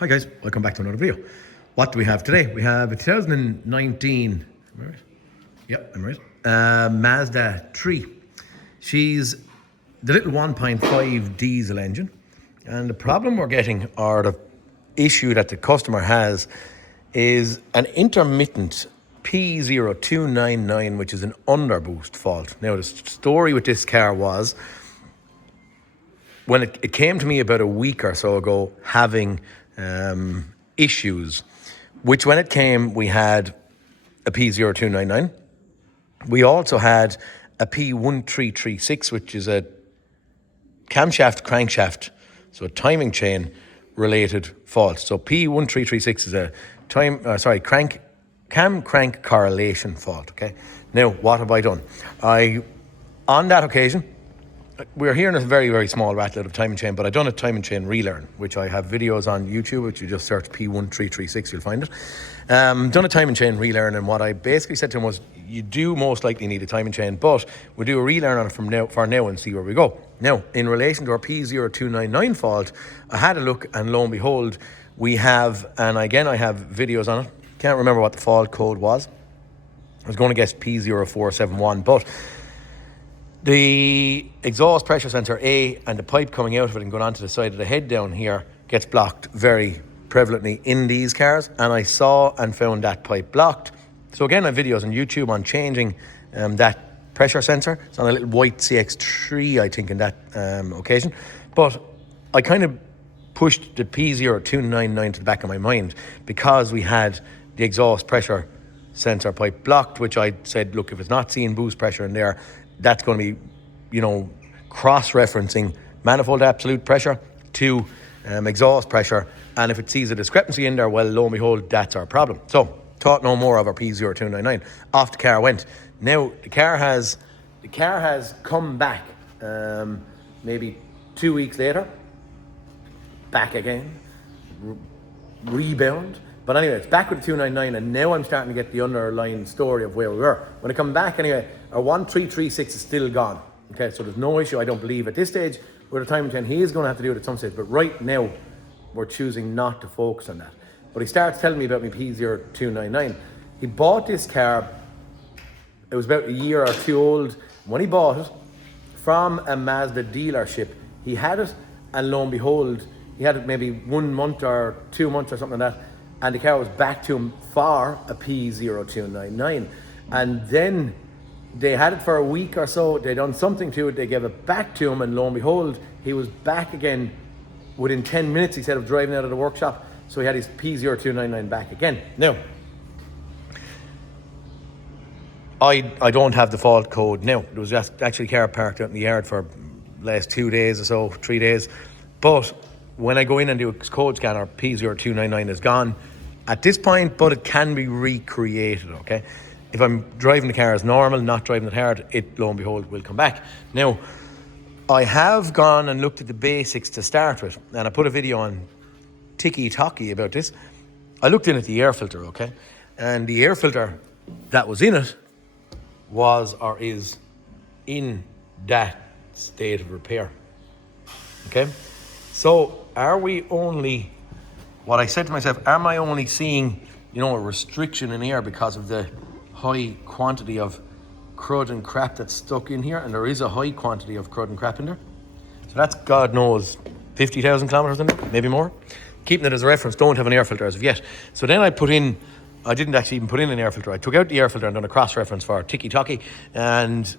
Hi guys, welcome back to another video. What do we have today? We have a 2019, am I right? Yep, I'm right. Mazda 3. She's the little 1.5 diesel engine. And the problem we're getting, or the issue that the customer has, is an intermittent P0299, which is an underboost fault. Now the story with this car was, when it came to me about a week or so ago, having issues, which when it came, we had a P0299. We also had a P1336, which is a camshaft, crankshaft, so a timing chain related fault. So P1336 is a cam crank correlation fault. Okay. Now, what have I done? On that occasion, we're hearing a very, very small rattle of timing chain, but I've done a timing chain relearn, which I have videos on YouTube, which you just search P1336, you'll find it. Done a timing chain relearn, and what I basically said to him was, you do most likely need a timing chain, but we'll do a relearn on it for now and see where we go. Now, in relation to our P0299 fault, I had a look, and lo and behold, we have, and again, I have videos on it. Can't remember what the fault code was. I was going to guess P0471, but the exhaust pressure sensor A and the pipe coming out of it and going onto the side of the head down here gets blocked very prevalently in these cars, and I saw and found that pipe blocked. So again, I have videos on YouTube on changing that pressure sensor. It's on a little white CX3, I think, in that occasion. But I kind of pushed the P0299 to the back of my mind because we had the exhaust pressure sensor pipe blocked, which I said, look, if it's not seeing boost pressure in there, that's going to be, cross-referencing manifold absolute pressure to exhaust pressure. And if it sees a discrepancy in there, well, lo and behold, that's our problem. So, thought no more of our P0299. Off the car went. Now, the car has come back maybe 2 weeks later. Back again. Rebound. But anyway, it's back with the 299, and now I'm starting to get the underlying story of where we were. When I come back anyway, our 1336 is still gone. Okay, so there's no issue, I don't believe, at this stage. With a timing chain, he is going to have to do it at some stage, but right now, we're choosing not to focus on that. But he starts telling me about my P0299. He bought this car, it was about a year or two old. When he bought it from a Mazda dealership, he had it, and lo and behold, he had it maybe 1 month or 2 months or something like that, and the car was back to him for a P0299. And then they had it for a week or so, they done something to it, they gave it back to him, and lo and behold, he was back again within 10 minutes, he said, of driving out of the workshop. So he had his P0299 back again. Now, I don't have the fault code now. There was just actually a car parked out in the yard for the last 2 days or so, 3 days. But when I go in and do a code scan, our P0299 is gone at this point, but it can be recreated, okay? If I'm driving the car as normal, not driving it hard, it, lo and behold, will come back. Now, I have gone and looked at the basics to start with, and I put a video on TikTok about this. I looked in at the air filter, okay? And the air filter that was in it was, or is, in that state of repair, okay? So, are we only, what I said to myself, am I only seeing, a restriction in air because of the high quantity of crud and crap that's stuck in here? And there is a high quantity of crud and crap in there. So that's, God knows, 50,000 kilometers in it, maybe more. Keeping it as a reference, don't have an air filter as of yet. So then I didn't actually even put in an air filter. I took out the air filter and done a cross-reference for TikTok, and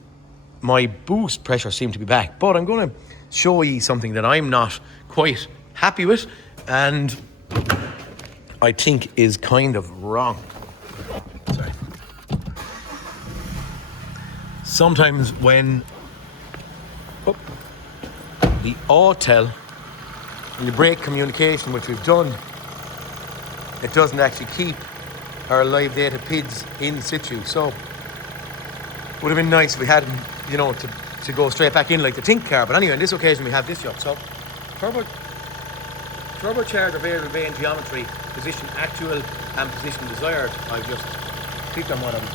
my boost pressure seemed to be back. But I'm going to show you something that I'm not quite happy with, and I think is kind of wrong. Sorry. Sometimes when the AUTEL and the brake communication, which we've done, it doesn't actually keep our live data PIDs in situ. So would have been nice if we had them, to go straight back in like the Tink car. But anyway, on this occasion we have this job. So turbocharger variable vane geometry, position actual and position desired. I've just clicked on what I'm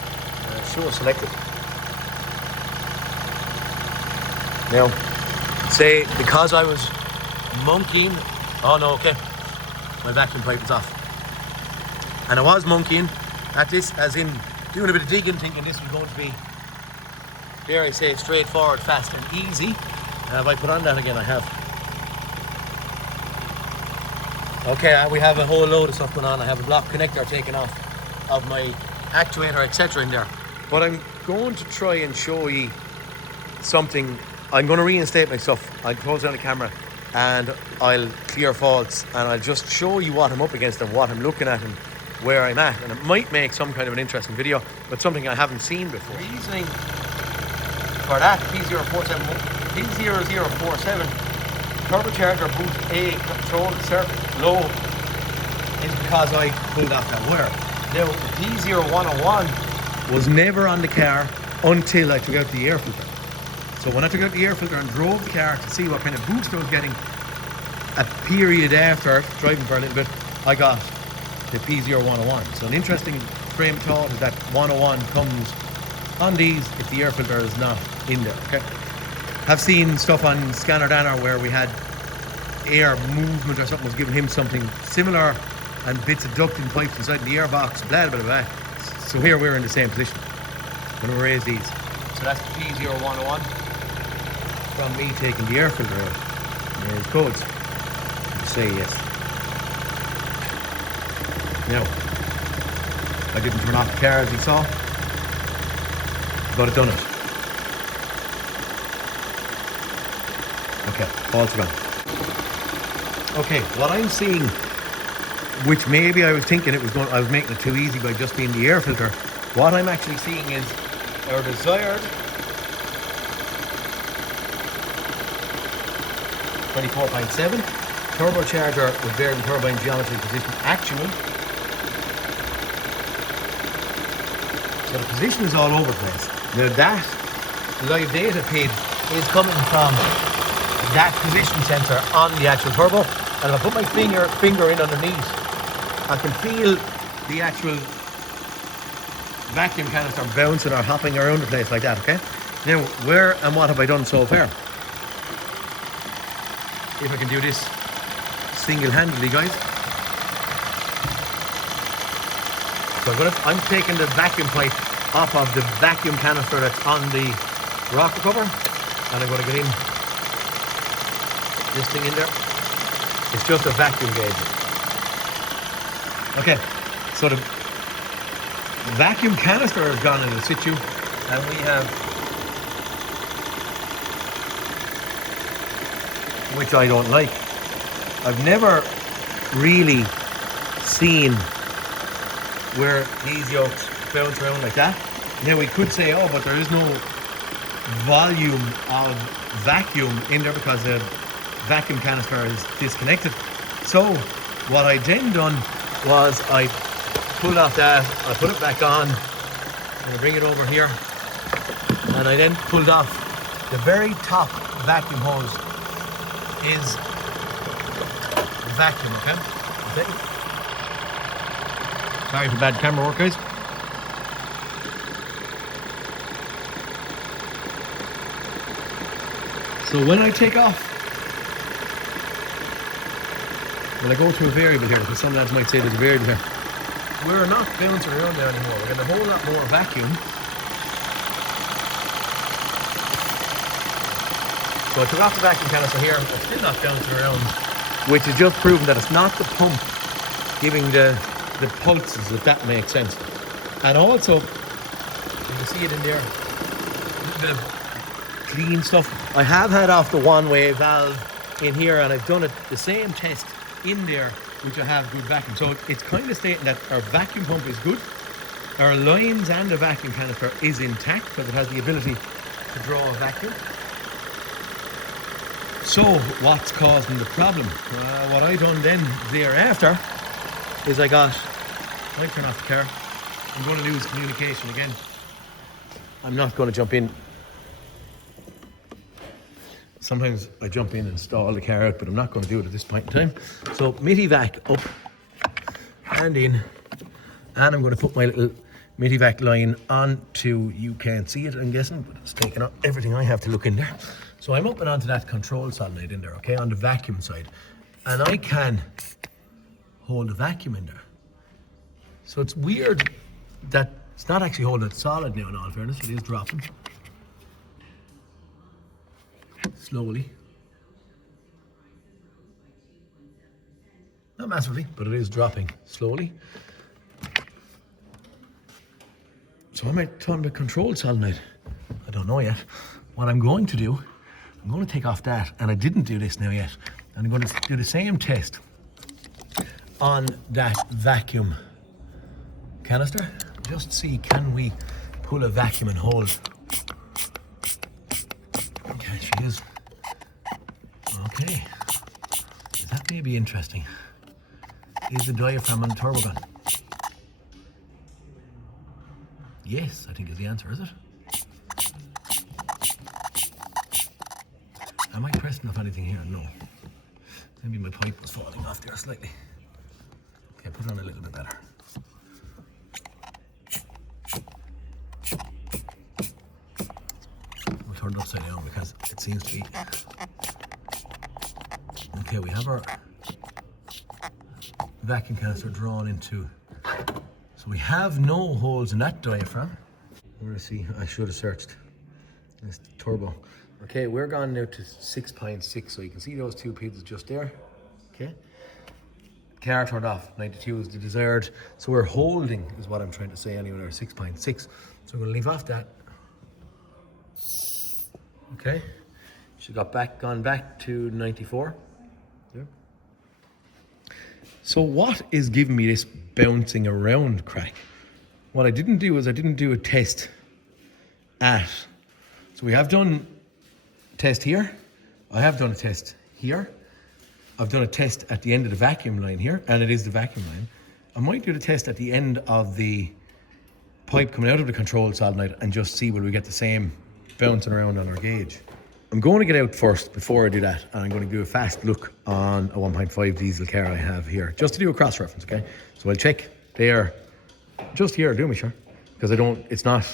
sure selected. Now, say because I was monkeying, oh no, okay. my vacuum pipe was off. And I was monkeying at this, as in doing a bit of digging, thinking this was going to be, dare I say, straightforward, fast and easy. Have I put on that again? I have. Okay, we have a whole load of stuff going on. I have a block connector taken off of my actuator, etc. in there. But I'm going to try and show you something. I'm going to reinstate my stuff. I'll close down the camera and I'll clear faults and I'll just show you what I'm up against and what I'm looking at and where I'm at. And it might make some kind of an interesting video, but something I haven't seen before. Reasoning for that P0047 turbocharger boost A control circuit low is because I pulled off that wire. Now the P0101 was never on the car until I took out the air filter. So when I took out the air filter and drove the car to see what kind of boost I was getting, a period after driving for a little bit, I got the P0101. So an interesting frame of thought is that 101 comes on these if the air filter is not in there, okay? I've seen stuff on Scanner Danner where we had air movement or something was giving him something similar and bits of ducting pipes inside the airbox, blah, blah, blah. So here we're in the same position when we raise these. So that's the P0101 from me taking the air filter out. There's codes. Say yes. Now, I didn't turn off the car as you saw, but I've done it. Okay, fault's gone. Okay, what I'm seeing, which maybe I was thinking I was making it too easy by just being the air filter. What I'm actually seeing is our desired 24.7 turbocharger with varying turbine geometry position actual. So the position is all over the place. Now that live data pin is coming from that position sensor on the actual turbo, and if I put my finger in underneath, I can feel the actual vacuum canister bouncing or hopping around the place like that, okay? Now, where and what have I done so far? If I can do this single-handedly, guys. So I'm taking the vacuum pipe off of the vacuum canister that's on the rocker cover, and I'm going to get in this thing in there. It's just a vacuum gauge. Okay, so the vacuum canister has gone in the situ, and we have, which I don't like. I've never really seen where these yokes bounce around like that. Now we could say, oh, but there is no volume of vacuum in there because the vacuum canister is disconnected. So what I then done was I pulled off that, I put it back on, and I bring it over here, and I then pulled off the very top vacuum hose is vacuum, okay? Sorry for bad camera work, guys. So when I take off, well, I go to a variable here, because some lads might say there's a variable here. We're not bouncing around there anymore. We're getting a whole lot more vacuum. So I took off the vacuum canister here. I'm still not bouncing around, which is just proving that it's not the pump giving the pulses, if that makes sense. And also, you can see it in there, the clean stuff. I have had off the one-way valve in here, and I've done it the same test in there, which I have good vacuum. So it's kind of stating that our vacuum pump is good, our lines and the vacuum canister is intact because it has the ability to draw a vacuum. So what's causing the problem? What I done then thereafter is I turn off the car. I'm going to lose communication again. I'm not going to jump in. Sometimes I jump in and stall the car out, but I'm not going to do it at this point in time. So MIDI-vac up and in, and I'm going to put my little MIDI-vac line onto, you can't see it I'm guessing, but it's taking up everything I have to look in there. So I'm up and onto that control solenoid in there, okay, on the vacuum side. And I can hold the vacuum in there. So it's weird that it's not actually holding it solid now, in all fairness. It is dropping. Slowly. Not massively, but it is dropping slowly. So I might turn the control solenoid. I don't know yet. What I'm going to do, I'm going to take off that, and I didn't do this now yet. And I'm going to do the same test on that vacuum canister. Just see, can we pull a vacuum and hold? Okay, she is. Okay. That may be interesting. Is the diaphragm on the turbo gun? Yes, I think is the answer, is it? Am I pressing off anything here? No. Maybe my pipe was falling off there slightly. Okay, put it on a little bit better. We'll turn it upside down because it seems to be. Okay, we have our vacuum canister drawn into. So we have no holes in that diaphragm. We're gonna see, I should have searched this turbo. Okay, we're gone now to 6.6, so you can see those two pieces just there. Okay. Car turned off, 92 is the desired. So we're holding, is what I'm trying to say anyway, our 6.6. So I'm gonna leave off that. Okay. She got gone back to 94. Yeah. So what is giving me this bouncing around crack? What I didn't do is I didn't do a test at. So we have done a test here. I have done a test here. I've done a test at the end of the vacuum line here, and it is the vacuum line. I might do the test at the end of the pipe coming out of the control solenoid and just see will we get the same bouncing around on our gauge. I'm going to get out first before I do that, and I'm going to do a fast look on a 1.5 diesel car I have here, just to do a cross-reference, okay? So I'll check there, just here, do me sure, because it's not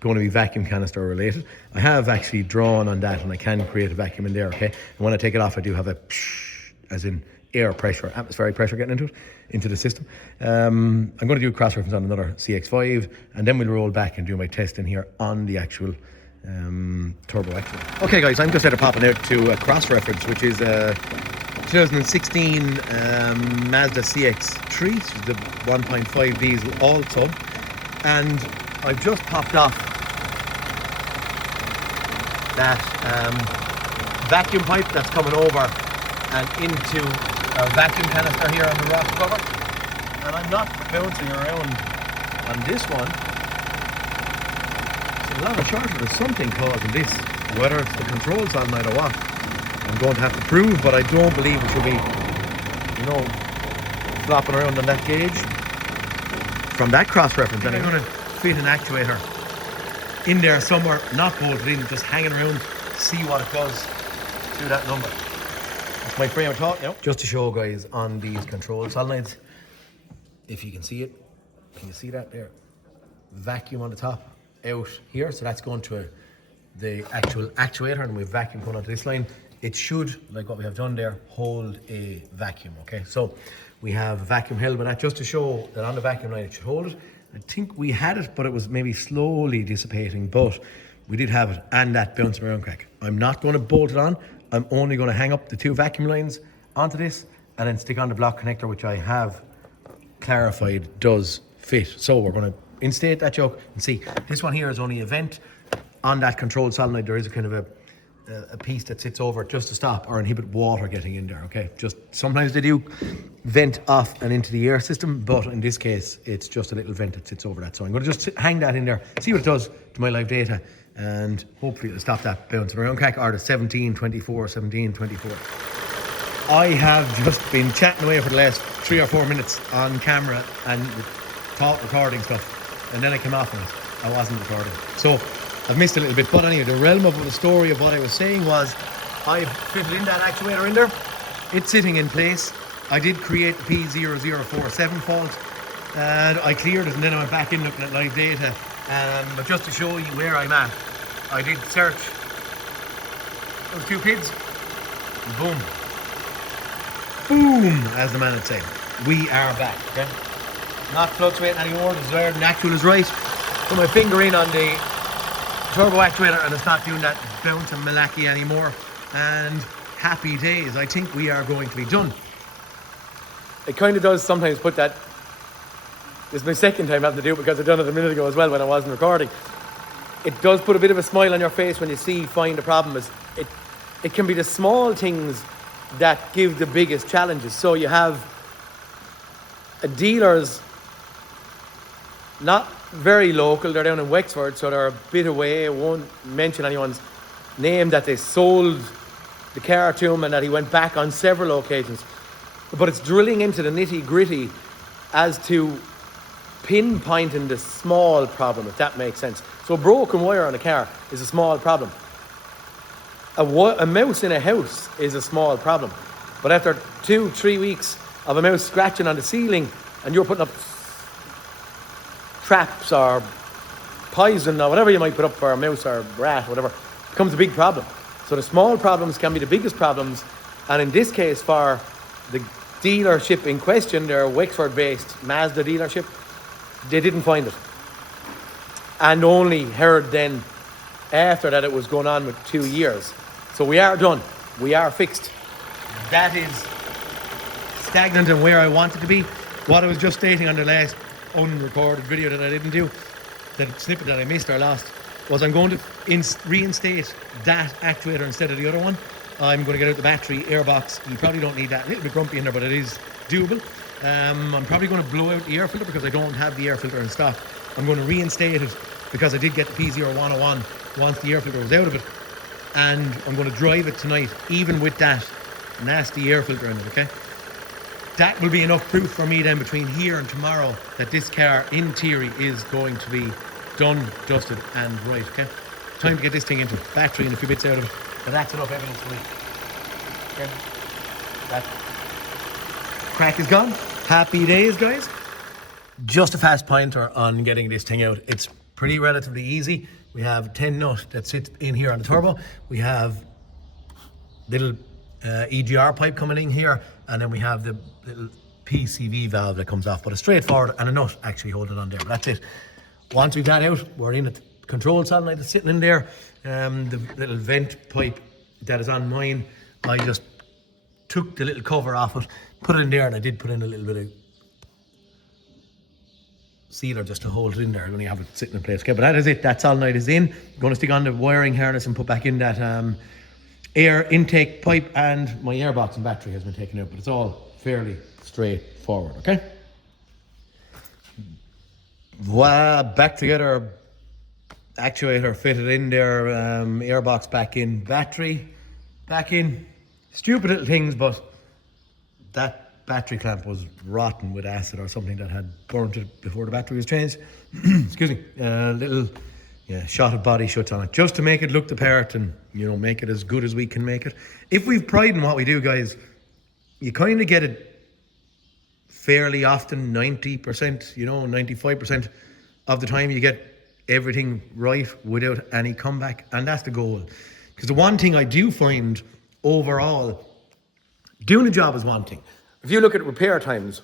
going to be vacuum canister related. I have actually drawn on that, and I can create a vacuum in there, okay? And when I take it off, I do have a psh, as in air pressure, atmospheric pressure getting into the system. I'm going to do a cross-reference on another CX-5, and then we'll roll back and do my test in here on the actual turbo actuator. Okay guys, I'm just out of popping out to a cross-reference, which is 2016 Mazda CX-3, which is the 1.5 diesel also, and I've just popped off that vacuum pipe that's coming over and into our vacuum canister here on the rock cover, and I'm not bouncing around on this one. A lot of shorter, there's something causing this, whether it's the control solenoid or what. I'm going to have to prove, but I don't believe it should be, flopping around on that gauge from that cross-reference. And I'm going to fit an actuator in there somewhere, not bolted in, just hanging around, see what it does to that number. That's my frame of thought now. Just to show guys on these control solenoids, if you can see it, can you see that there? Vacuum on the top. Out here, so that's going to the actual actuator, and we've vacuum going onto this line. It should, like what we have done there, hold a vacuum. Okay, so we have vacuum held by that, just to show that on the vacuum line it should hold it. I think we had it, but it was maybe slowly dissipating, but we did have it, and that bouncing around crack. I'm not going to bolt it on. I'm only going to hang up the two vacuum lines onto this and then stick on the block connector, which I have clarified does fit. So we're going to instate that joke and see. This one here is only a vent. On that control solenoid there is a kind of a piece that sits over it just to stop or inhibit water getting in there, okay? Just sometimes they do vent off and into the air system, but in this case it's just a little vent that sits over that. So I'm going to just hang that in there, see what it does to my live data, and hopefully it'll stop that bouncing around crack, or the 1724. I have just been chatting away for the last 3 or 4 minutes on camera and recording stuff. And then I came off on it. I wasn't recording. So I've missed a little bit. But anyway, the realm of the story of what I was saying was I've fitted in that actuator in there. It's sitting in place. I did create the P0047 fault, and I cleared it, and then I went back in looking at live data. But just to show you where I'm at, I did search those two kids. Boom. Boom, as the man would say. we are back, okay? Not fluctuating anymore, the desired and actual is right. Put my finger in on the turbo actuator and it's not doing that bounce and malaki anymore. And happy days, I think we are going to be done. It kind of does sometimes put that, this is my second time having to do it because I've done it a minute ago as well when I wasn't recording. It does put a bit of a smile on your face when you find the problem is, it can be the small things that give the biggest challenges. So you have a dealers, not very local, they're down in Wexford, so they're a bit away. I won't mention anyone's name, that they sold the car to him and that he went back on several occasions. But it's drilling into the nitty gritty as to pinpointing the small problem, if that makes sense. So a broken wire on a car is a small problem. A mouse in a house is a small problem. But after 2-3 weeks of a mouse scratching on the ceiling and you're putting up traps or poison or whatever you might put up for a mouse or a rat, whatever, it becomes a big problem. So the small problems can be the biggest problems. And in this case, for the dealership in question, their Wexford-based Mazda dealership, they didn't find it. And only heard then after that it was going on with 2 years. So we are done. We are fixed. That is stagnant and where I want it to be. What I was just stating on the last unrecorded video that I didn't do, that snippet that I missed or lost, was I'm going to reinstate that actuator instead of the other one. I'm going to get out the battery airbox. You probably don't need that. A little bit grumpy in there, but it is doable. I'm probably going to blow out the air filter because I don't have the air filter in stock. I'm going to reinstate it because I did get the P0101 once the air filter was out of it. And I'm going to drive it tonight, even with that nasty air filter in it, okay? That will be enough proof for me then between here and tomorrow that this car, in theory, is going to be done, dusted, and right, okay? Time to get this thing into battery and a few bits out of it. But that's enough evidence for me. Okay? That crack is gone. Happy days, guys. Just a fast pointer on getting this thing out. It's pretty relatively easy. We have 10 nut that sits in here on the turbo. We have little EGR pipe coming in here, and then we have the little PCV valve that comes off, but it's straightforward, and a nut actually holding on there. But that's it. Once we've got out, we're in at the control solenoid that's sitting in there. The little vent pipe that is on mine, I just took the little cover off it, put it in there, and I did put in a little bit of sealer just to hold it in there when you have it sitting in place. Okay, but that is it. That solenoid is in. I'm going to stick on the wiring harness and put back in that air intake pipe, and my airbox and battery has been taken out, but it's all fairly straightforward, okay? Voila, back together, actuator fitted in there, airbox back in, battery back in. Stupid little things, but that battery clamp was rotten with acid or something that had burnt it before the battery was changed. Excuse me, little shot of body shuts on it just to make it look the part and, you know, make it as good as we can make it. If we've pride in what we do, guys, you kind of get it fairly often, 90%, you know, 95% of the time you get everything right without any comeback, and that's the goal. Because the one thing I do find overall, doing a job is one thing. If you look at repair times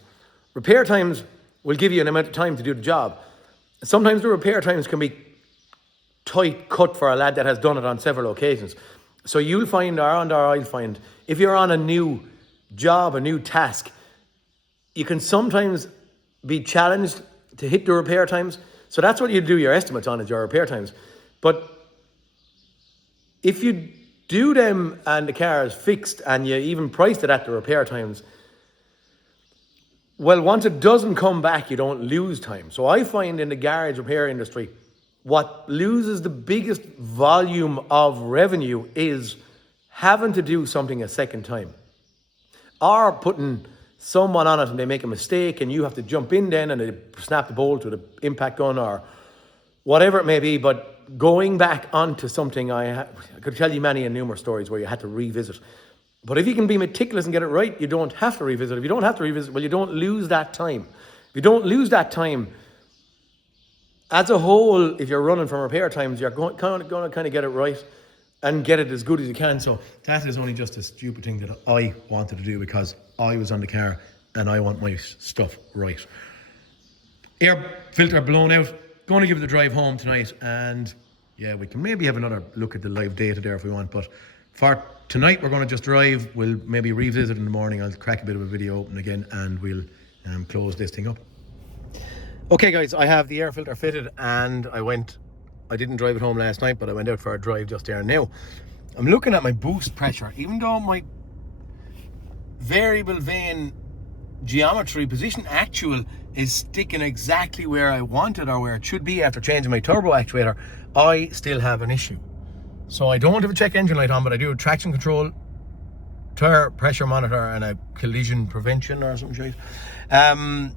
will give you an amount of time to do the job. Sometimes the repair times can be tight cut for a lad that has done it on several occasions. So you'll find, or I'll find, if you're on a new job, a new task, you can sometimes be challenged to hit the repair times. So that's what you do your estimates on, is your repair times. But if you do them and the car is fixed and you even priced it at the repair times, well, once it doesn't come back, you don't lose time. So I find in the garage repair industry, what loses the biggest volume of revenue is having to do something a second time, or putting someone on it and they make a mistake and you have to jump in then and they snap the bolt with an impact gun or whatever it may be. But going back onto something, I could tell you many and numerous stories where you had to revisit. But if you can be meticulous and get it right, you don't have to revisit. If you don't have to revisit, well, you don't lose that time. If you don't lose that time, as a whole, if you're running from repair times, you're going to kind of get it right and get it as good as you can. So that is only just a stupid thing that I wanted to do because I was on the car and I want my stuff right. Air filter blown out. Going to give it a drive home tonight, and yeah, we can maybe have another look at the live data there if we want, but for tonight we're going to just drive. We'll maybe revisit in the morning. I'll crack a bit of a video open again, and we'll close this thing up. Okay guys, I have the air filter fitted, and I didn't drive it home last night, but I went out for a drive just there now. I'm looking at my boost pressure. Even though my variable vane geometry position actual is sticking exactly where I want it, or where it should be after changing my turbo actuator, I still have an issue. So I don't have a check engine light on, but I do a traction control, tire pressure monitor, and a collision prevention or some shit. And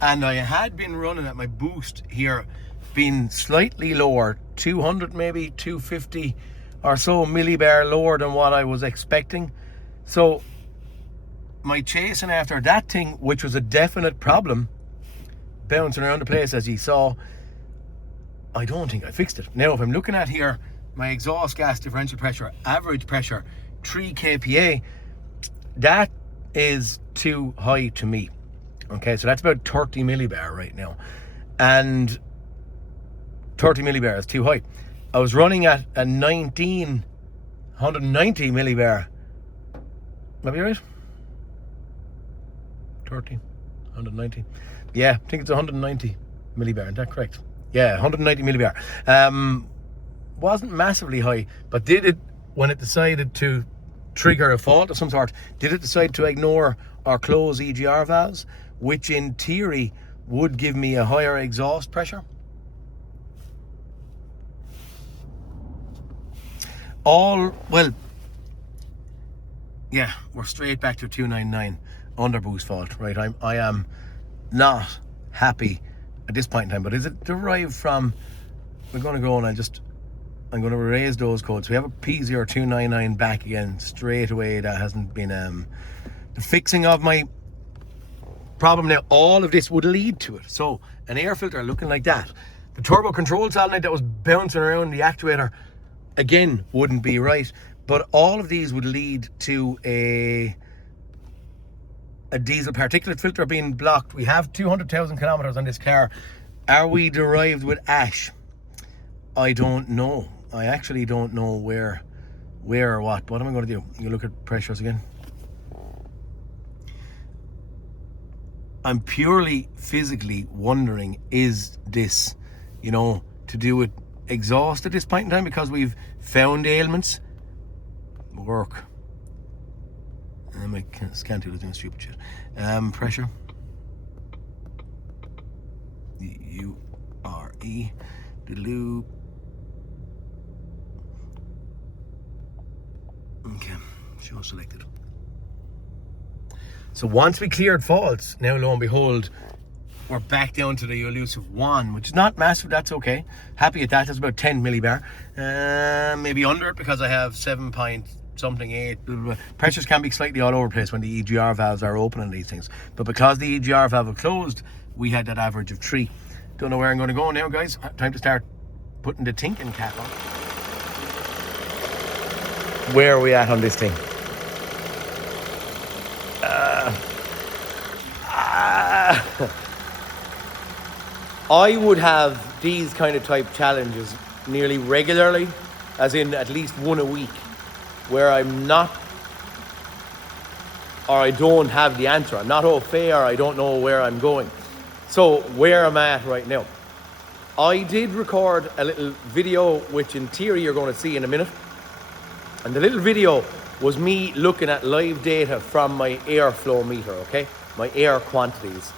I had been running at my boost here, being slightly lower, 200 maybe 250 or so millibar lower than what I was expecting. So my chasing after that thing, which was a definite problem, bouncing around the place as you saw, I don't think I fixed it. Now if I'm looking at here, my exhaust gas differential pressure, average pressure 3 kPa, that is too high to me. Okay, so that's about 30 millibar right now, and 30 millibar is too high. I was running at a 190 millibar. Am I right? 30, 190. Yeah, I think it's 190 millibar. Is that correct? Yeah, 190 millibar. Wasn't massively high, but did it, when it decided to trigger a fault of some sort, did it decide to ignore or close EGR valves, which in theory would give me a higher exhaust pressure? Well, yeah, we're straight back to 299 underboost fault, right? I am not happy at this point in time, but is it derived from, we're going to go and I'm going to erase those codes. We have a P0299 back again straight away. That hasn't been the fixing of my problem. Now all of this would lead to it. So an air filter looking like that, the turbo control solenoid that was bouncing around the actuator, again, wouldn't be right. But all of these would lead to a diesel particulate filter being blocked. We have 200,000 kilometers on this car. Are we derived with ash? I don't know. I actually don't know where or what. What am I going to do? You look at pressures again. I'm purely physically wondering, is this, to do with exhaust at this point in time, because we've found ailments? Work. I can't do this doing stupid shit. Pressure. U-R-E. Doodaloo. Okay, show selected. So once we cleared faults, now lo and behold, we're back down to the elusive 1, which is not massive. That's okay. Happy at that. That's about 10 millibar. Maybe under it because I have 7 point something 8. Blah, blah, blah. Pressures can be slightly all over the place when the EGR valves are open and these things. But because the EGR valve was closed, we had that average of 3. Don't know where I'm going to go now, guys. Time to start putting the thinking cap on. Where are we at on this thing? I would have these kind of type challenges nearly regularly, as in at least one a week, where I'm not, or I don't have the answer. I'm not au fait, or I don't know where I'm going. So where am I at right now? I did record a little video, which in theory you're going to see in a minute. And the little video was me looking at live data from my airflow meter, okay? My air quantities.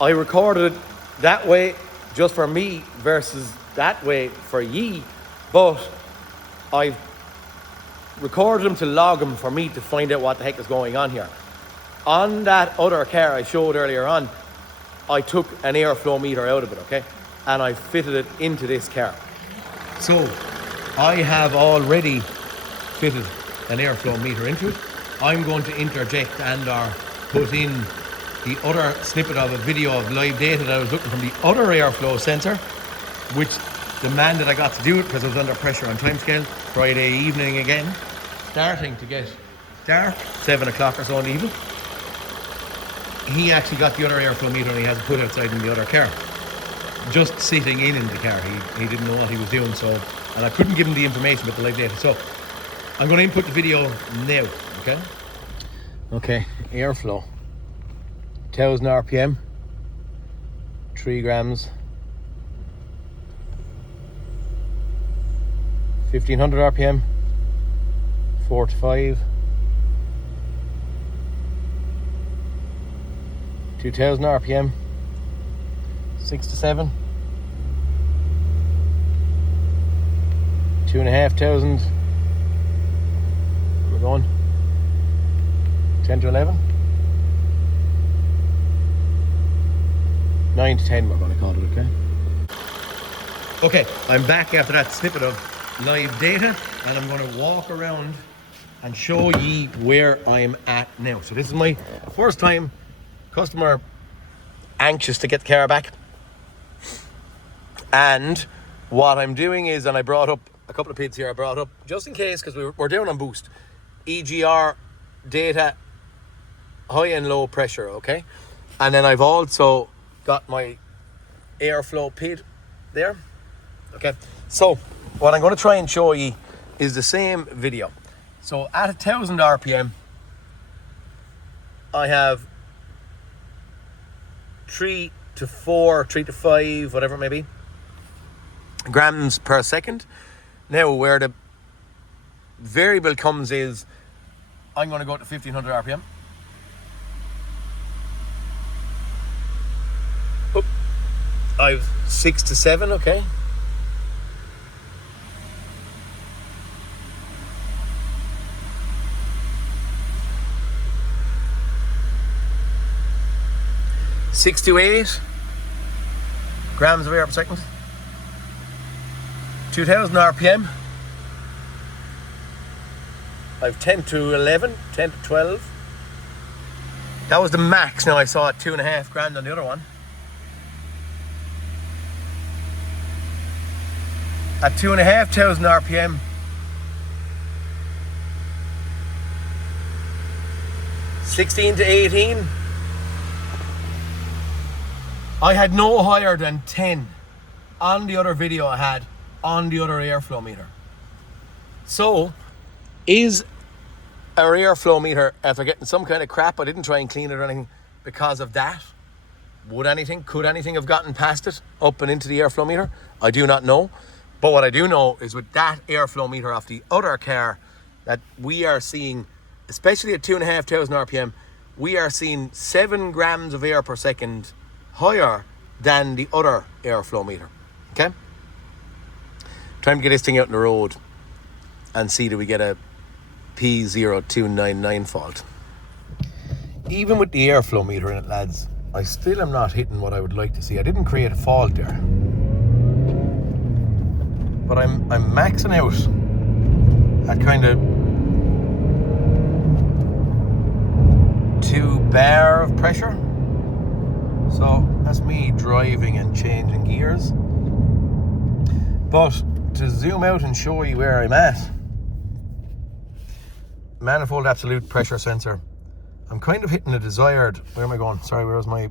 I recorded it that way just for me versus that way for ye, but I've recorded them to log them for me to find out what the heck is going on here. On that other car I showed earlier on, I took an airflow meter out of it, okay? And I fitted it into this car. So I have already fitted an airflow meter into it. I'm going to interject and or put in the other snippet of a video of live data that I was looking from the other airflow sensor, which demanded I got to do it because I was under pressure on timescale. Friday evening again, starting to get dark, 7 o'clock or so in the evening. he actually got the other airflow meter and he has it put outside in the other car. Just sitting in the car. He didn't know what he was doing, so, and I couldn't give him the information about the live data. So I'm going to input the video now, okay? Okay, airflow. 1000 RPM, 3 grams. 1500 RPM, 4 to 5. 2000 RPM, 6 to 7. 2500. We're going 10 to 11. 9 to 10 we're going to call it, okay? Okay, I'm back after that snippet of live data, and I'm going to walk around and show ye where I'm at now. So this is my first time customer anxious to get the car back, and what I'm doing is, and I brought up a couple of PIDs here, I brought up just in case, because we're down on boost, EGR data, high and low pressure, okay? And then I've also got my airflow PID there, okay? So what I'm going to try and show you is the same video. So at 1000 RPM, I have 3 to 4, 3 to 5, whatever it may be, grams per second. Now where the variable comes is, I'm going to go to 1500 RPM. Oop. I've 6 to 7, okay. Six to 8 grams of air per second. 2000 RPM. I've 10 to 11, 10 to 12. That was the max. Now I saw it 2.5 grand on the other one. At 2,500 RPM, (16 to 18). I had no higher than 10 on the other video I had on the other airflow meter. So, is our airflow meter, after getting some kind of crap, I didn't try and clean it or anything because of that? Could anything have gotten past it, up and into the airflow meter? I do not know. But what I do know is with that airflow meter off the other car, that we are seeing, especially at 2,500 RPM, we are seeing 7 grams of air per second higher than the other airflow meter, okay? Time to get this thing out on the road and see, do we get a P0299 fault. Even with the airflow meter in it, lads, I still am not hitting what I would like to see. I didn't create a fault there, but I'm maxing out at kind of 2 bar of pressure. So that's me driving and changing gears. But to zoom out and show you where I'm at, manifold absolute pressure sensor, I'm kind of hitting the desired, where am I going? Sorry, where was my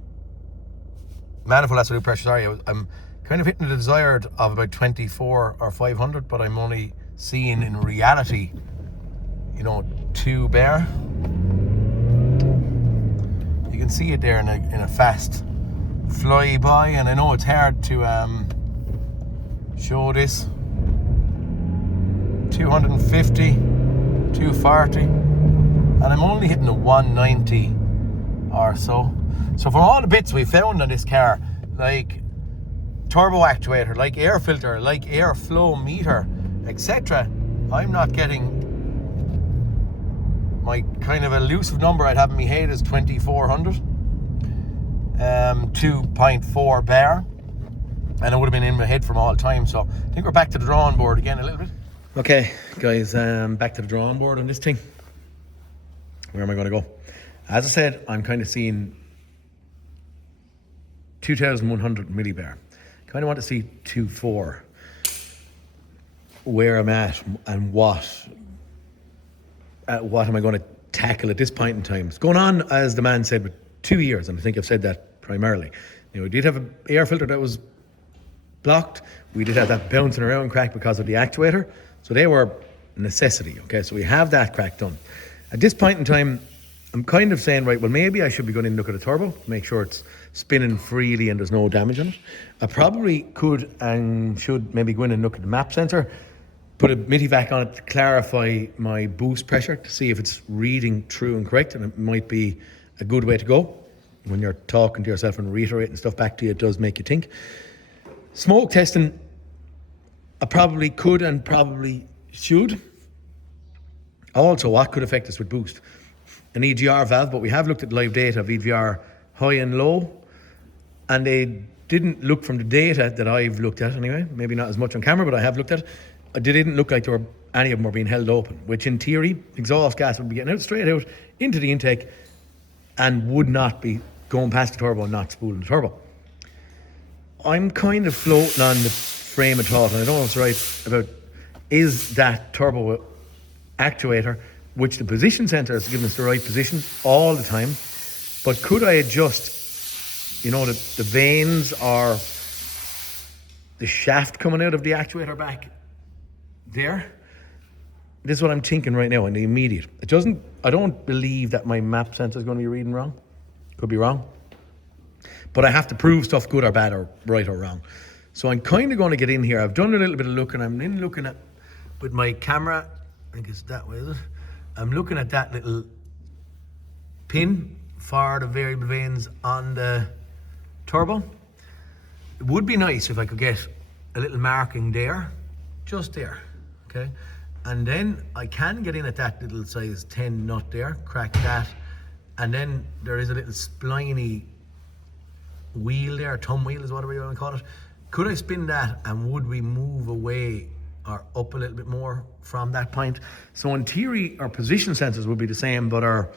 manifold absolute pressure? Sorry, I'm kind of hitting the desired of about 24 or 500, but I'm only seeing in reality, 2 bar. You can see it there in a fast flyby, and I know it's hard to show this. 250, 240, and I'm only hitting a 190 or so. So for all the bits we found on this car, like turbo actuator, like air filter, like airflow meter, etc., I'm not getting, my kind of elusive number I'd have in my head is 2400, 2.4 bar, and it would have been in my head from all time. So I think we're back to the drawing board again a little bit. Okay guys, back to the drawing board on this thing. Where am I going to go? As I said, I'm kind of seeing 2100 millibar. Kind of want to see 2.4, where I'm at and what am I going to tackle at this point in time. It's going on, as the man said, with 2 years, and I think I've said that primarily. We did have an air filter that was blocked. We did have that bouncing around crack because of the actuator. So they were necessity, okay? So we have that crack done. At this point in time, I'm kind of saying, right, well, maybe I should be going in and look at a turbo, make sure it's spinning freely and there's no damage on it. I probably could and should maybe go in and look at the map sensor, put a MIDI-vac on it to clarify my boost pressure to see if it's reading true and correct, and it might be a good way to go. When you're talking to yourself and reiterating stuff back to you, it does make you think. Smoke testing, I probably could and probably should. Also, what could affect us with boost? An EGR valve, but we have looked at live data of EGR high and low, and they didn't look, from the data that I've looked at anyway, maybe not as much on camera, but I have looked at it, they didn't look like any of them were being held open, which in theory, exhaust gas would be getting out straight out into the intake and would not be going past the turbo and not spooling the turbo. I'm kind of floating on the frame of thought, and I don't know if it's right, about is that turbo actuator, which the position sensor has given us the right position all the time, but could I adjust, the vanes or the shaft coming out of the actuator back there? This is what I'm thinking right now in the immediate. I don't believe that my map sensor is going to be reading wrong. Could be wrong. But I have to prove stuff good or bad or right or wrong. So I'm kind of going to get in here. I've done a little bit of looking. I'm in looking at, with my camera, I think it's that way, is it? I'm looking at that little pin for the variable vanes on the turbo. It would be nice if I could get a little marking there, just there, okay? And then I can get in at that little size 10 nut there, crack that, and then there is a little spliny wheel there, thumb wheel is whatever you want to call it. Could I spin that, and would we move away or up a little bit more from that point? So in theory, our position sensors would be the same, but our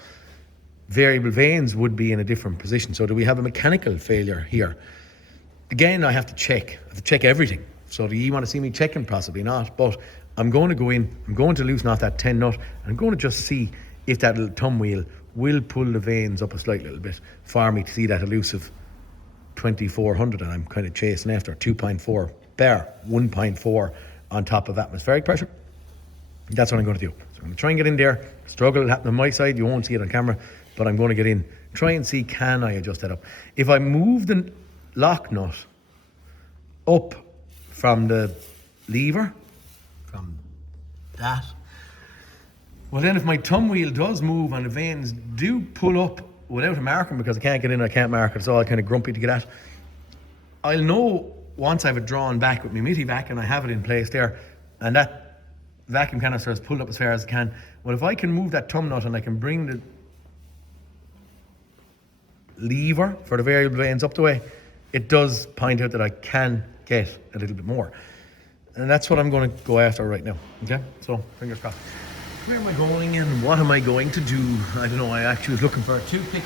variable vanes would be in a different position. So do we have a mechanical failure here? Again, I have to check everything. So do you want to see me checking? Possibly not, but I'm going to go in, I'm going to loosen off that 10 nut, and I'm going to just see if that little thumb wheel will pull the vanes up a slight little bit for me to see that elusive 2400, and I'm kind of chasing after 2.4 bar, 1.4 on top of atmospheric pressure. That's what I'm going to do. So I'm going to try and get in there. Struggle will happen on my side. You won't see it on camera, but I'm going to get in. Try and see, can I adjust that up? If I move the lock nut up from the lever, from that, well then if my thumb wheel does move and the vanes do pull up without a marking, because I can't get in, I can't mark it, it's all kind of grumpy to get at, I'll know once I have it drawn back with my MIDI-vac and I have it in place there, and that vacuum canister is pulled up as far as I can. Well, if I can move that thumb nut and I can bring the lever for the variable vanes up the way, it does point out that I can get a little bit more. And that's what I'm going to go after right now, okay? So, fingers crossed. Where am I going and what am I going to do? I don't know, I actually was looking for a toothpick.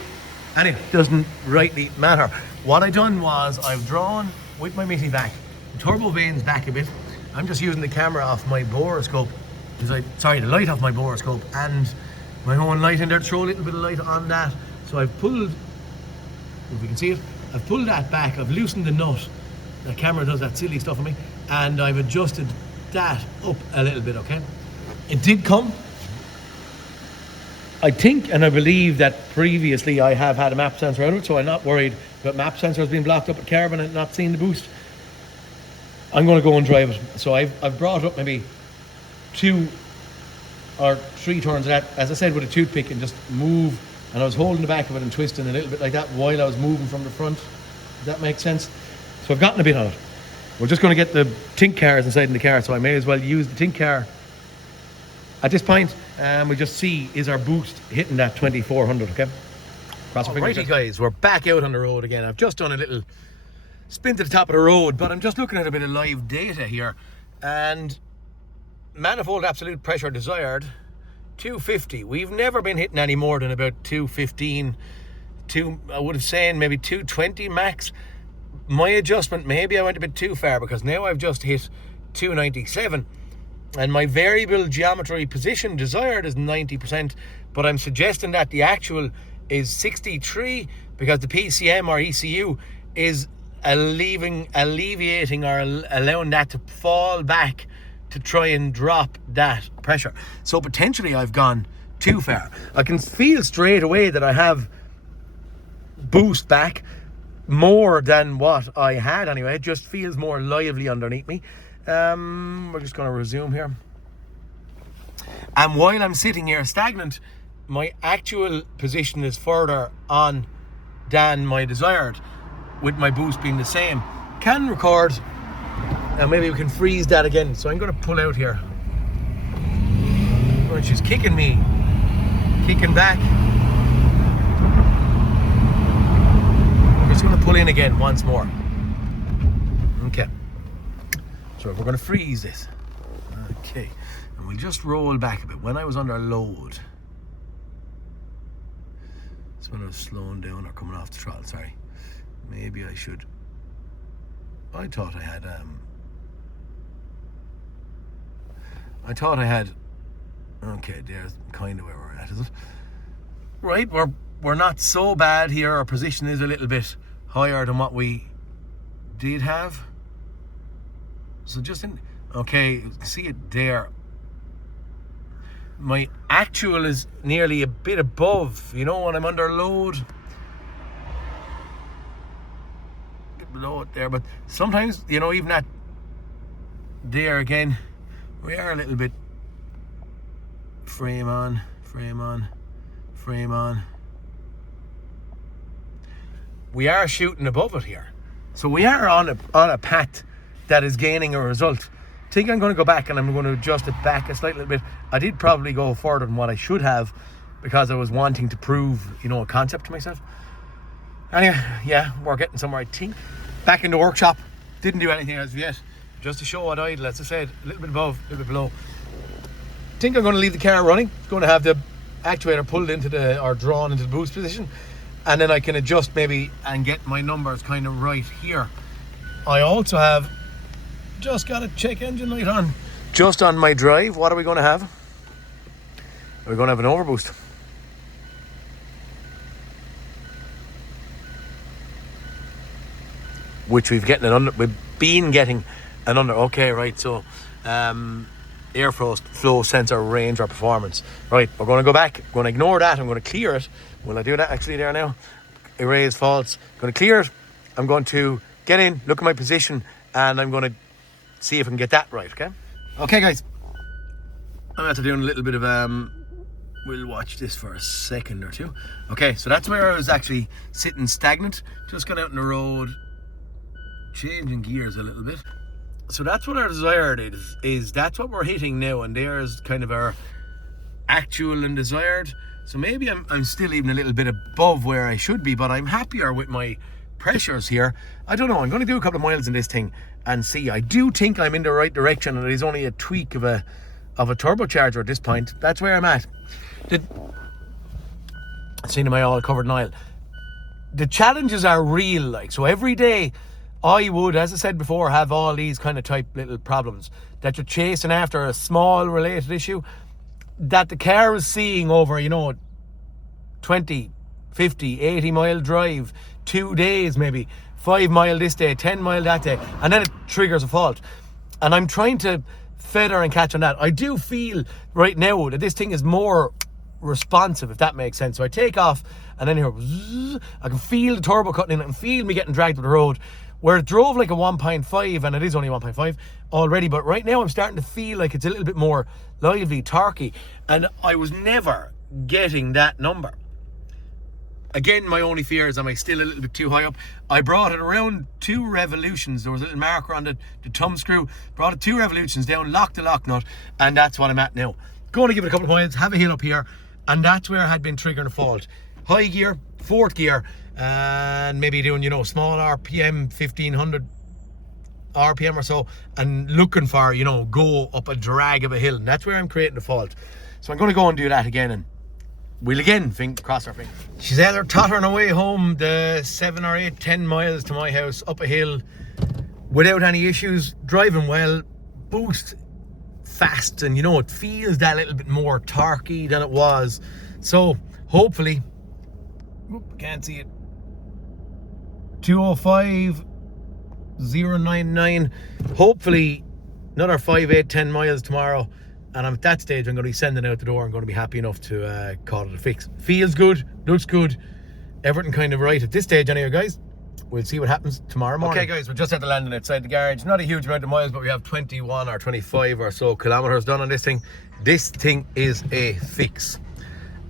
And it doesn't rightly matter. What I done was I've drawn with my MIDI-vac the turbo vanes back a bit. I'm just using the camera off my borescope, the light off my borescope, and my own light in there to throw a little bit of light on that. So I've pulled, if you can see it, I've pulled that back, I've loosened the nut. The camera does that silly stuff on me, and I've adjusted that up a little bit, okay? It did come. I think and I believe that previously I have had a map sensor out of it, so I'm not worried about map sensors being blocked up with carbon and not seeing the boost. I'm going to go and drive it. So I've brought up maybe 2 or 3 turns of that, as I said, with a toothpick, and just move, and I was holding the back of it and twisting a little bit like that while I was moving from the front. Does that make sense? So I've gotten a bit on it. We're just going to get the tink cars inside in the car, so I may as well use the tink car at this point, and we just see, is our boost hitting that 2400, okay? Alrighty guys, we're back out on the road again. I've just done a little spin to the top of the road, but I'm just looking at a bit of live data here, and manifold absolute pressure desired 250. We've never been hitting any more than about 215, I would have said maybe 220 max. My adjustment, maybe I went a bit too far, because now I've just hit 297, and my variable geometry position desired is 90%, but I'm suggesting that the actual is 63, because the PCM or ECU is alleviating or allowing that to fall back to try and drop that pressure. So potentially I've gone too far. I can feel straight away that I have boost back more than what I had anyway. It just feels more lively underneath me. We're just going to resume here. And while I'm sitting here stagnant, my actual position is further on than my desired, with my boost being the same. Can record, and maybe we can freeze that again. So I'm going to pull out here. Oh, she's kicking me, kicking back. I'm just going to pull in again once more. Okay. So we're going to freeze this. Okay. And we'll just roll back a bit. When I was under load, it's when I was slowing down or coming off the throttle, sorry. Maybe I should. I thought I had okay, there's kind of where we're at, is it? Right, we're not so bad here. Our position is a little bit higher than what we did have. So just in, okay, see it there. My actual is nearly a bit above, you know, when I'm under load. A bit below it there, but sometimes, you know, even at there again, we are a little bit frame on. We are shooting above it here. So we are on a path that is gaining a result. I think I'm going to go back and I'm going to adjust it back a slightly bit. I did probably go further than what I should have because I was wanting to prove, you know, a concept to myself. Anyway, yeah, we're getting somewhere, I think. Back in the workshop. Didn't do anything as of yet. Just to show what idle, as I said, a little bit above, a little bit below. I think I'm going to leave the car running. It's going to have the actuator pulled into the, or drawn into the boost position. And then I can adjust maybe and get my numbers kind of right here. I also have just got a check engine light on. Just on my drive, what are we going to have? We're going to have an overboost. Which we've been getting an under. Okay, right, so airflow sensor range or performance. Right, we're going to go back. I'm going to ignore that. I'm going to clear it. Will I do that actually there now? Erase faults. I'm going to clear it. I'm going to get in, look at my position, and I'm going to see if I can get that right, okay? Okay, guys. I'm after doing a little bit of, we'll watch this for a second or two. Okay, so that's where I was actually sitting stagnant. Just got out on the road, changing gears a little bit. So that's what our desired is that's what we're hitting now, and there's kind of our actual and desired. So maybe I'm still even a little bit above where I should be, but I'm happier with my pressures here. I don't know, I'm going to do a couple of miles in this thing and see. I do think I'm in the right direction, and it is only a tweak of a turbocharger at this point. That's where I'm at. Seeing my all covered in oil. The challenges are real, like, so every day I would, as I said before, have all these kind of type little problems that you're chasing after a small related issue that the car is seeing over, you know, 20, 50, 80 mile drive, 2 days maybe, 5 mile this day, 10 mile that day, and then it triggers a fault. And I'm trying to feather and catch on that. I do feel right now that this thing is more responsive, if that makes sense. So I take off and then here, I can feel the turbo cutting in, I can feel me getting dragged up the road, where it drove like a 1.5, and it is only 1.5 already, but right now I'm starting to feel like it's a little bit more lively, torquey, and I was never getting that number. Again, my only fear is, am I still a little bit too high up? I brought it around 2 revolutions. There was a little marker on the thumb screw. Brought it 2 revolutions down, locked the lock nut, and that's what I'm at now. Going to give it a couple of miles, have a hill up here, and that's where I had been triggering a fault. High gear, 4th gear, and maybe doing, you know, small RPM, 1500 RPM or so, and looking for, you know, go up a drag of a hill, and that's where I'm creating the fault. So I'm going to go and do that again, and we'll again cross our fingers. She's either tottering away home the 7 or 8, 10 miles to my house up a hill without any issues, driving well, boost fast, and you know, it feels that little bit more torquey than it was. So hopefully, can't see it, P0299. Hopefully another 5, 8, 10 miles tomorrow, and I'm at that stage I'm going to be sending out the door. I'm going to be happy enough to call it a fix. Feels good, looks good, everything kind of right at this stage anyway, guys. We'll see what happens tomorrow morning. Okay guys, we're just at the landing outside the garage. Not a huge amount of miles, but we have 21 or 25 or so kilometers done on this thing. This thing is a fix,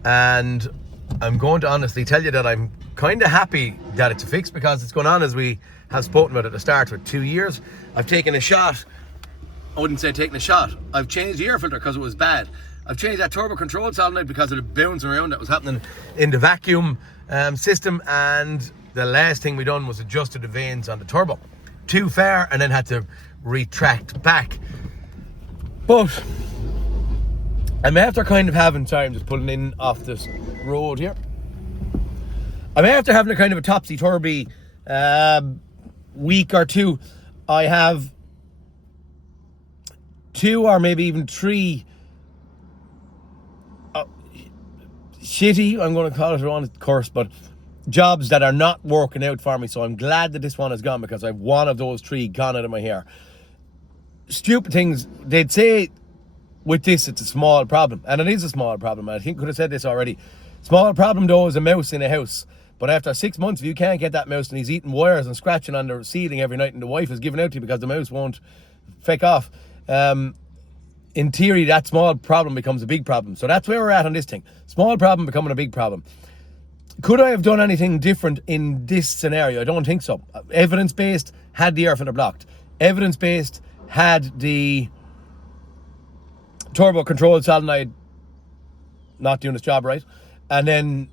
and I'm going to honestly tell you that I'm kind of happy that it's a fix, because it's going on, as we have spoken about at the start, with 2 years. I've taken a shot. I wouldn't say taking a shot. I've changed the air filter because it was bad. I've changed that turbo control solenoid because of the bouncing around that was happening in the vacuum system, and the last thing we done was adjusted the vanes on the turbo too far and then had to retract back. But I'm after kind of having, sorry, I'm just pulling in off this road here. I'm after having a kind of a topsy-turvy week or two. I have 2 or maybe even 3 shitty, I'm going to call it, I don't want to curse, but jobs that are not working out for me. So I'm glad that this one is gone, because I've one of those 3 gone out of my hair. Stupid things. They'd say with this it's a small problem, and it is a small problem. I think I could have said this already. Small problem though is a mouse in a house. But after 6 months, if you can't get that mouse and he's eating wires and scratching on the ceiling every night, and the wife is giving out to you because the mouse won't feck off, in theory, that small problem becomes a big problem. So that's where we're at on this thing. Small problem becoming a big problem. Could I have done anything different in this scenario? I don't think so. Evidence-based, had the air filter blocked. Evidence-based, had the turbo control solenoid not doing its job right. And then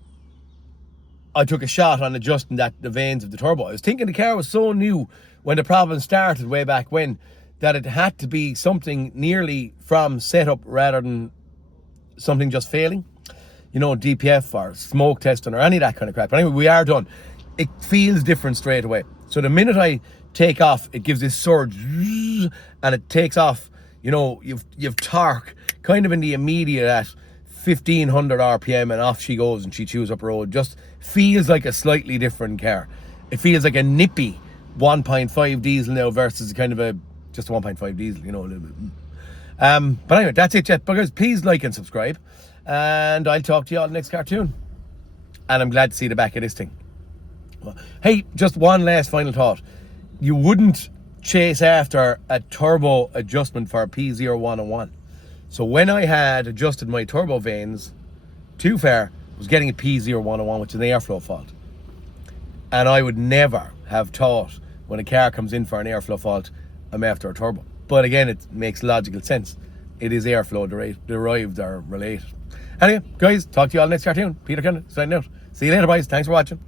I took a shot on adjusting the vanes of the turbo. I was thinking the car was so new when the problem started way back when, that it had to be something nearly from setup rather than something just failing. You know, DPF or smoke testing or any of that kind of crap. But anyway, we are done. It feels different straight away. So the minute I take off, it gives this surge and it takes off. You know, you've torque kind of in the immediate at 1500 RPM, and off she goes and she chews up road. Just feels like a slightly different car. It feels like a nippy 1.5 diesel now versus kind of just a 1.5 diesel, you know. But anyway, that's it, Jet Buggers. Please like and subscribe, and I'll talk to you all in the next cartoon. And I'm glad to see the back of this thing. Hey, just one last final thought. You wouldn't chase after a turbo adjustment for a P0101. So when I had adjusted my turbo vanes too far, I was getting a P0101, which is an airflow fault. And I would never have thought, when a car comes in for an airflow fault, I'm after a turbo. But again, it makes logical sense. It is airflow derived or related. Anyway, guys, talk to you all next cartoon. Peter Kennan signing out. See you later, boys. Thanks for watching.